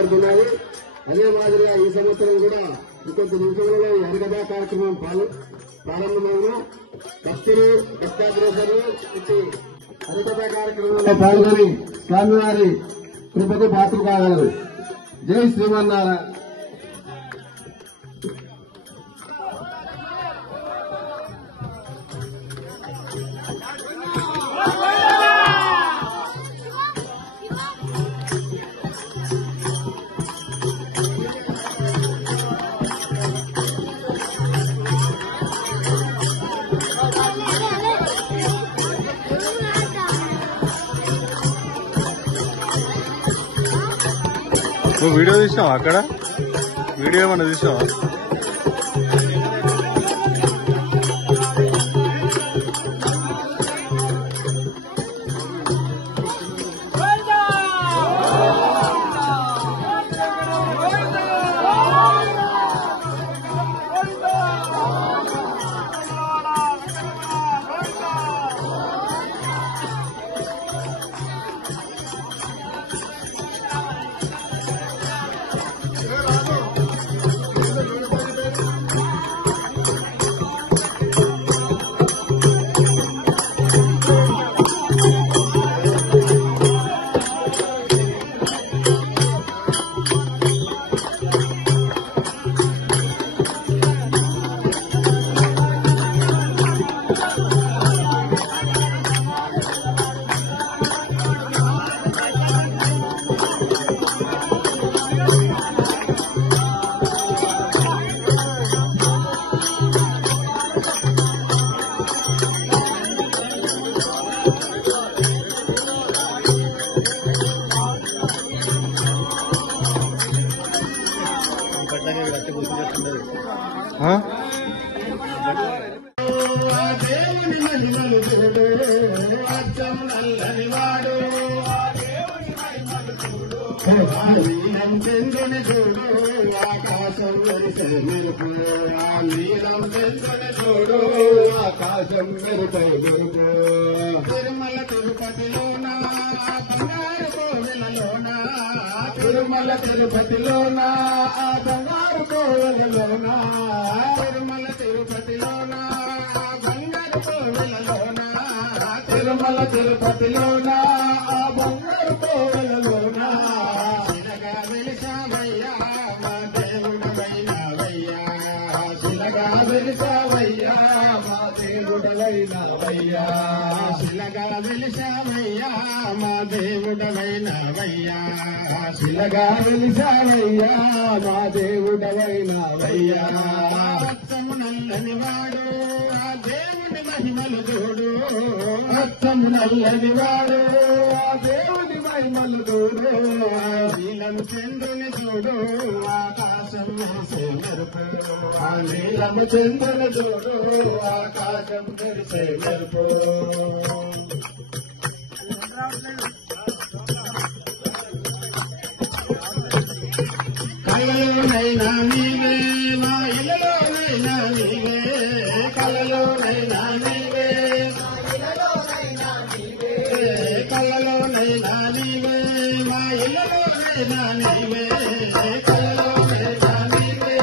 కొనసాగుతున్నాయి. అదే మాదిరిగా ఈ సంవత్సరం కూడా ఇంకొంత నిమిషంలో హరికథా కార్యక్రమం ప్రారంభమైన భక్తులు భక్తాగ్రేసర్లు ఇట్టి హరికథా కార్యక్రమంలో పాల్గొని స్వామివారి కృపకు పాత్ర కాగలరు. జై శ్రీమన్నారాయణ. నువ్వు వీడియో తీసినావా? అక్కడ వీడియో ఏమన్నా తీసినావా? దేవుని మహిమలు చూడు, అచ్చం నల్లని వాడు. నీలం చంద్రుని చూడు, ఆకాశం మెరిసే మెరుపు. నీలం చంద్రుని చూడు, ఆకాశం మెరిసే మెరుపు. తిరుమల తిరుపతిలోన బంగారు కోవెలలోన, తిరుమల తిరుపతిలోన బంగారు కోవెలలోన, తిరుమల తిరుపతిలోన బంగారు కోవెలలోన, తిరుమల తిరుపతిలోన బంగారు కోవెలలోన. శిలగా వెలిసావయ్యా మా దేవుడవైనావయ్యా, శిలగా వెలిసావయ్యా మా దేవుడవైనావయ్యా, శిలగా వెలిసావయ్యా మా దేవుడవైనావయ్యా, శిలగా వెలిసావయ్యా మా దేవుడవైనావయ్యా. అచ్చము నల్లని వాడు, ఆ దేవుని మహిమలు చూడు, అచ్చము నల్లని వాడు, ఆ దేవుని మహిమలు చూడు. నీలం చంద్రుని చూడు, ఆకాశం మెరిసే మెరుపు. ఆ నీలము చంద్రుని చూడు, ఆకాశం మెరిసే మెరుపు. కలలోనైనా నీవే, మా ఇళ్ళలోనైనా నీవే, కలలోనైనా నీవే, కలలోనైనా నీవే, మా ఇళ్ళలోనైనా నీవే, కలలోనైనా నీవే.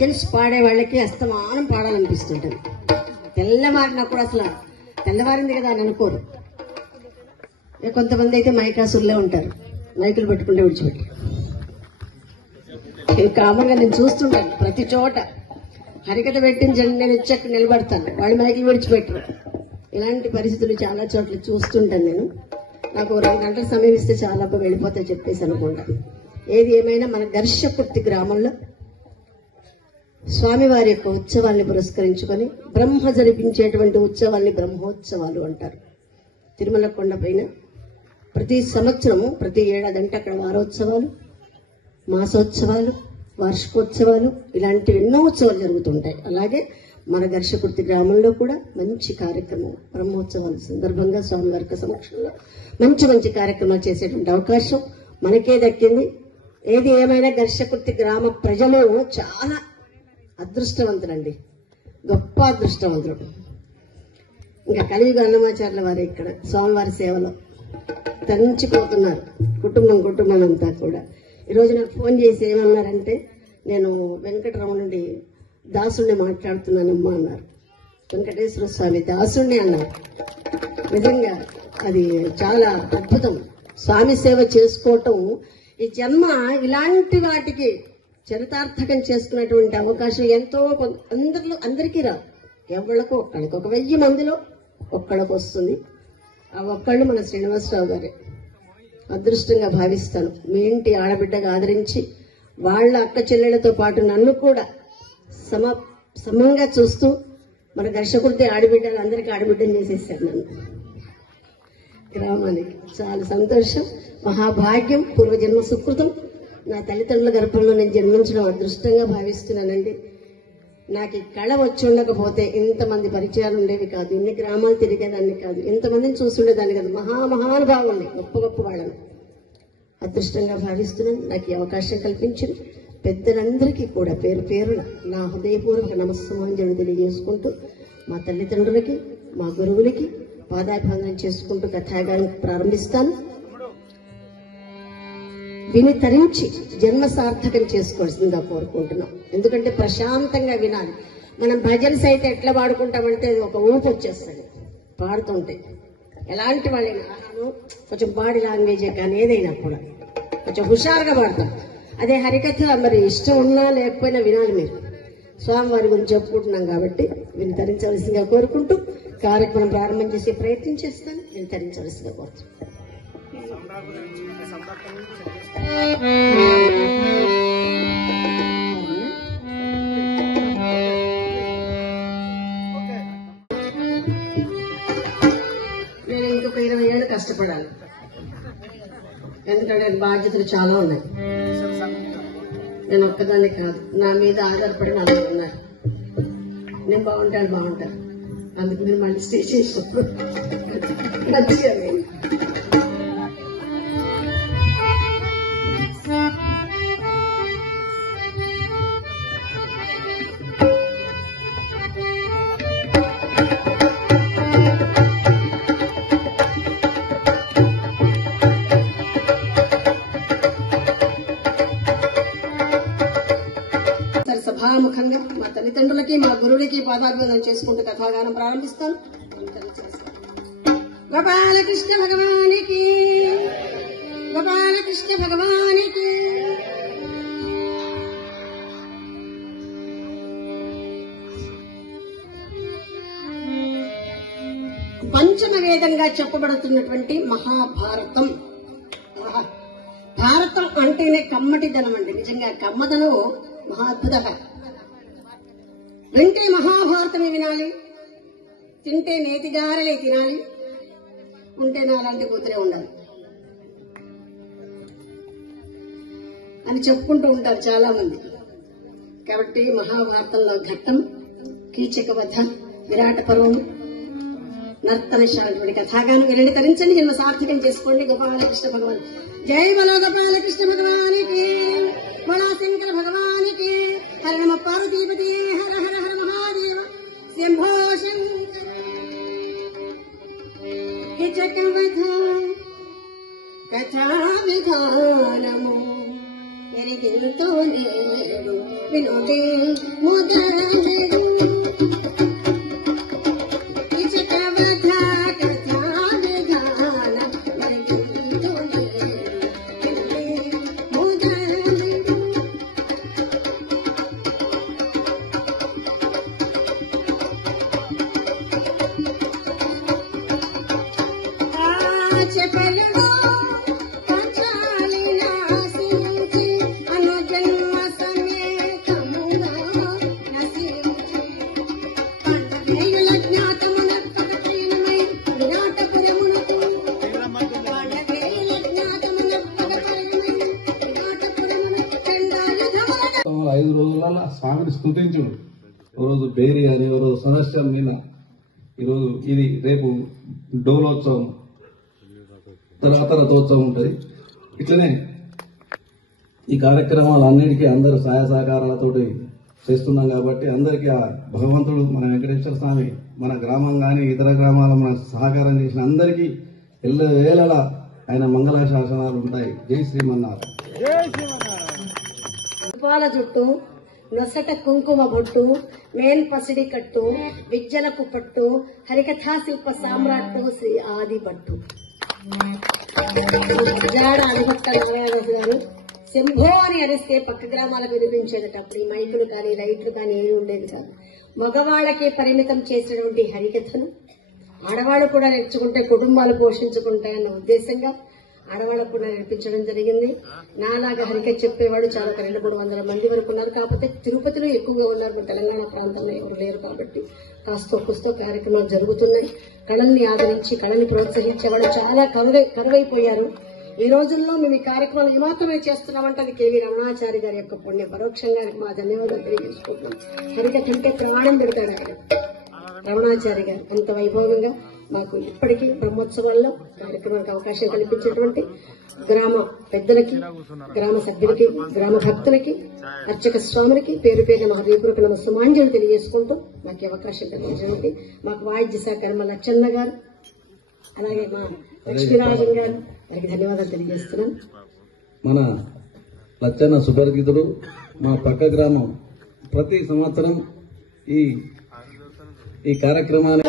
భజన్స్ పాడే వాళ్ళకి అస్తమానం పాడాలనిపిస్తుంటది. తెల్లవారినా కూడా అసలు తెల్లవారింది కదా అని అనుకోరు. కొంతమంది అయితే మైకాసుల్లో ఉంటారు, మైకులు పట్టుకుంటే విడిచిపెట్టి. కామన్గా నేను చూస్తుంటాను ప్రతి చోట. హరికథ పెట్టించండి, నేను వచ్చి అక్కడ నిలబడతాను, వాళ్ళు మైకులు విడిచిపెట్టరు. ఇలాంటి పరిస్థితులు చాలా చోట్ల చూస్తుంటాను నేను. నాకు 2 గంటల సమయం ఇస్తే చాలా వెళ్ళిపోతే చెప్పేసి అనుకుంటా. ఏది ఏమైనా మన ఘర్షకుర్తి గ్రామంలో స్వామివారి యొక్క ఉత్సవాల్ని పురస్కరించుకొని బ్రహ్మ జరిపించేటువంటి ఉత్సవాల్ని బ్రహ్మోత్సవాలు అంటారు. తిరుమల కొండ పైన ప్రతి సంవత్సరము ప్రతి ఏడాదంటే అక్కడ వారోత్సవాలు, మాసోత్సవాలు, వార్షికోత్సవాలు ఇలాంటి ఎన్నో ఉత్సవాలు జరుగుతుంటాయి. అలాగే మన ఘర్షకుర్తి గ్రామంలో కూడా మంచి కార్యక్రమం బ్రహ్మోత్సవాల సందర్భంగా స్వామివారి సమక్షంలో మంచి మంచి కార్యక్రమాలు చేసేటువంటి అవకాశం మనకే దక్కింది. ఏది ఏమైనా ఘర్షకుర్తి గ్రామ ప్రజలు చాలా అదృష్టవంతులండి, గొప్ప అదృష్టవంతులు. ఇంకా కలియుగ అన్నమాచార్యుల వారు ఇక్కడ స్వామివారి సేవలో తరించిపోతున్నారు కుటుంబం అంతా కూడా. ఈరోజు నాకు ఫోన్ చేసి ఏమన్నారంటే, నేను వెంకటరమణుడి దాసుడిని మాట్లాడుతున్నానమ్మా అన్నారు. వెంకటేశ్వర స్వామి దాసుడిని అన్నారు. నిజంగా అది చాలా అద్భుతం. స్వామి సేవ చేసుకోవటం ఈ జన్మ ఇలాంటి వాటికి చరితార్థకం చేసుకున్నటువంటి అవకాశం ఎంతో అందరికీ రాదు. ఎవళ్ళకు ఒక్కళ్ళకి, 1000 మందిలో ఒక్కళ్ళకు వస్తుంది. ఆ ఒక్కళ్ళు మన శ్రీనివాసరావు గారే. అదృష్టంగా భావిస్తాను. మీ ఇంటి ఆడబిడ్డగా ఆదరించి వాళ్ళ అక్క చెల్లెళ్లతో పాటు నన్ను కూడా సమంగా చూస్తూ మన ఘర్షకుర్తి ఆడబిడ్డలు అందరికీ ఆడబిడ్డని చేసేసారు నన్ను. గ్రామానికి చాలా సంతోషం, మహాభాగ్యం, పూర్వజన్మ సుకృతం. నా తల్లిదండ్రుల గర్భంలో నేను జన్మించడం అదృష్టంగా భావిస్తున్నానండి. నాకు ఈ కళ వచ్చి ఉండకపోతే ఇంతమంది పరిచయాలు ఉండేవి కాదు, ఇన్ని గ్రామాలు తిరిగేదాన్ని కాదు, ఇంతమందిని చూస్తుండేదాన్ని కాదు. మహానుభావుల్ని, గొప్ప వాళ్ళని అదృష్టంగా భావిస్తున్నాను. నాకు ఈ అవకాశం కల్పించింది పెద్దలందరికీ కూడా పేరు పేరున నా హృదయపూర్వక నమస్సమాంజలి తెలియజేసుకుంటూ మా తల్లిదండ్రులకి, మా గురువులకి పాదాభివందనం చేసుకుంటూ కథాగానం ప్రారంభిస్తాను. విని తరించి జన్మ సార్థకం చేసుకోవాల్సిందిగా కోరుకుంటున్నాం. ఎందుకంటే ప్రశాంతంగా వినాలి. మనం భజన్స్ అయితే ఎట్లా పాడుకుంటామంటే అది ఒక ఊపు వచ్చేస్తుంది పాడుతుంటే. ఎలాంటి వాళ్ళైనా కొంచెం బాడీ లాంగ్వేజే కానీ ఏదైనా కూడా కొంచెం హుషారుగా పాడతాం. అదే హరికథ మరి ఇష్టం ఉన్నా లేకపోయినా వినాలి. మీరు స్వామివారి గురించి చెప్పుకుంటున్నాం కాబట్టి విని తరించవలసిందిగా కోరుకుంటూ కార్యక్రమం ప్రారంభం చేసే ప్రయత్నం చేస్తాను. విని తరించవలసిందిగా కోరుతున్నాను. నేను ఇంకొక 20 ఏళ్ళు కష్టపడాలి. ఎందుకంటే బాధ్యతలు చాలా ఉన్నాయి. నేను ఒక్కదాన్ని కాదు, నా మీద ఆధారపడి నలుగురు ఉన్నారు. నేను బాగుంటాను. అందుకు నేను మళ్ళీ స్టేజ్ చేసినప్పుడు సభాముఖంగా మా తల్లిదండ్రులకి, మా గురువులకి పాదాభివందనం చేసుకుంటూ కథాగానం ప్రారంభిస్తాను. గోపాలకృష్ణ భగవానికి, గోపాలకృష్ణ భగవానికి. పంచమ వేదంగా చెప్పబడుతున్నటువంటి మహాభారతం. భారతం అంటేనే కమ్మటిదనం అండి. నిజంగా కమ్మదనం మహాద్భుత. వింటే మహాభారతం వినాలి, తింటే నేతిగారలే తినాలి, ఉంటే నాలాంటి కూతురే ఉండాలి. అని చెప్పుకుంటూ ఉంటారు చాలా మంది. కాబట్టి మహాభారతంలో ఘట్టం, కీచక వధ, విరాట పర్వం, నర్తనశాల కథాగాను వినండి, తరించండి, జన్మ సార్థకం చేసుకోండి. గోపాలకృష్ణ భగవాన్ జై బలో గోపాలకృష్ణ భగవానికి, బోళా శంకర భగవానికి. హర నమ పార్వతీపతి, హర హర హర మహాదేవ శంభో శంకర. కీచక వధ కథా విధానము ఎరిగింతో నేడు వినోదే మొదలెడు. కీచక వధ కథా విధానం ఎరిగింతో నేడు వినోదే మొదలెడు. చెప్పలు ఐదు రోజుల స్వామిని స్తుతించుడు. ఒకరోజు బేరి అని, ఒకరోజు సదస్యం మీన, ఈరోజు ఇది, రేపు డోలోత్సవం, తర్వాత రథోత్సవం ఉంటుంది. ఇట్లనే ఈ కార్యక్రమాలు అన్నిటికీ అందరూ సహాయ సహకారాలతోటి చేస్తున్నాం కాబట్టి అందరికీ ఆ భగవంతుడు మన వెంకటేశ్వర స్వామి మన గ్రామం కానీ ఇతర గ్రామాల మన సహకారం చేసిన అందరికీ ఎల్లవేళలా ఆయన మంగళ శాసనాలు ఉంటాయి. జై శ్రీమన్నారాయణ. పాల జుట్టు, నొసట కుంకుమ బొట్టు, మేన్ పసిడి కట్టు, విద్యలకు పట్టు, హరికథా శిల్ప సామ్రాట్టు శ్రీ ఆది భట్టు. జాడ అనుభక్త నారాయణరాజు గారు శంభో అని అరిస్తే పక్క గ్రామాలకు వినిపించేదట. అప్పుడు ఈ మైకులు కానీ లైట్లు కానీ ఏమి ఉండేది కాదు. మగవాళ్లకే పరిమితం చేసినటువంటి హరికథను ఆడవాళ్లు కూడా నేర్చుకుంటే కుటుంబాలు పోషించుకుంటాయన్న ఉద్దేశంగా ఆడవాళ్లకు కూడా నేర్పించడం జరిగింది. నాలాగా హరికథ చెప్పేవాడు చాలా, ఒక 200-300 మంది వరకు ఉన్నారు. కాకపోతే తిరుపతిలో ఎక్కువగా ఉన్నారు, తెలంగాణ ప్రాంతంలో ఎవరు లేరు. కాబట్టి కాస్తో కుస్తో కార్యక్రమాలు జరుగుతున్నాయి. కళల్ని ఆదరించి కళని ప్రోత్సహించేవాడు చాలా కరువైపోయారు. ఈ రోజుల్లో మేము ఈ కార్యక్రమాలు ఏమాత్రమే చేస్తున్నామంటే అది కేవీ రమణాచారి గారి యొక్క పుణ్య. పరోక్షంగా మా ధన్యవాదాలు తెలియజేసుకుంటున్నాం. హరికథ అంటే ప్రాణం పెడతాడు ఆయన రమణాచారి గారు. అంత వైభవంగా మాకు ఇప్పటికీ బ్రహ్మోత్సవాల్లో కార్యక్రమానికి అవకాశం కల్పించినటువంటి గ్రామ పెద్దలకి, గ్రామ సభ్యులకి, గ్రామ భక్తులకి, అర్చక స్వాములకి పేరు పేరు మా హృదయపూర్వక నమస్సుమాంజలు తెలియజేసుకుంటూ మాకు అవకాశం కల్పించడానికి మాకు వాయిద్య సహకారం లచ్చన్న గారు, అలాగే మా లక్ష్మీరాజన్ గారు, వారికి ధన్యవాదాలు తెలియజేస్తున్నాను. మన లచ్చన్న సుపరిచితుడు, మా పక్క గ్రామం. ప్రతి సంవత్సరం ఈ కార్యక్రమాన్ని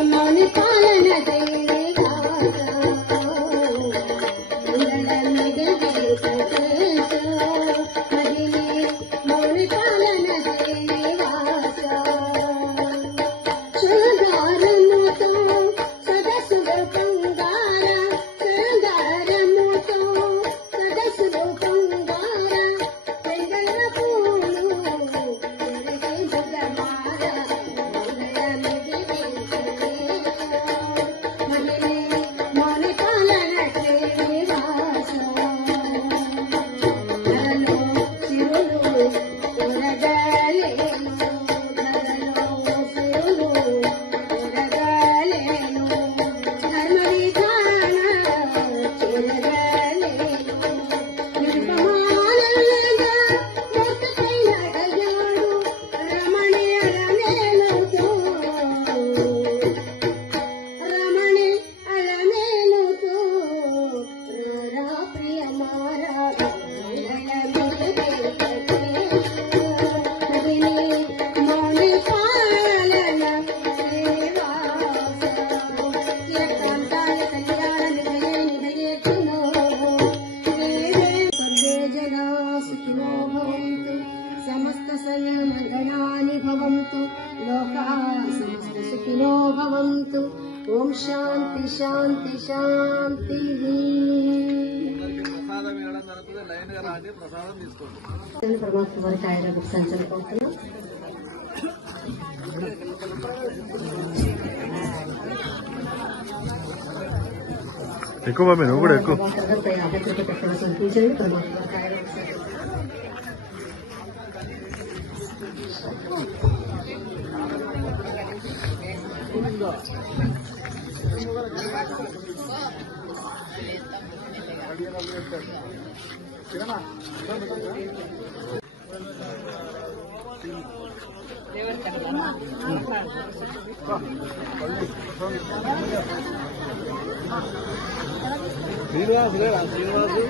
ఓం శాంతి శాంతి శాంతి. పరమాత్మ వారికి ఆయన సంచరిపోతున్నాం. ఎక్కువ నువ్వు కూడా ఎక్కువ పూజలు పరమాత్మ వారికి ఆయన శ్రీనివాసు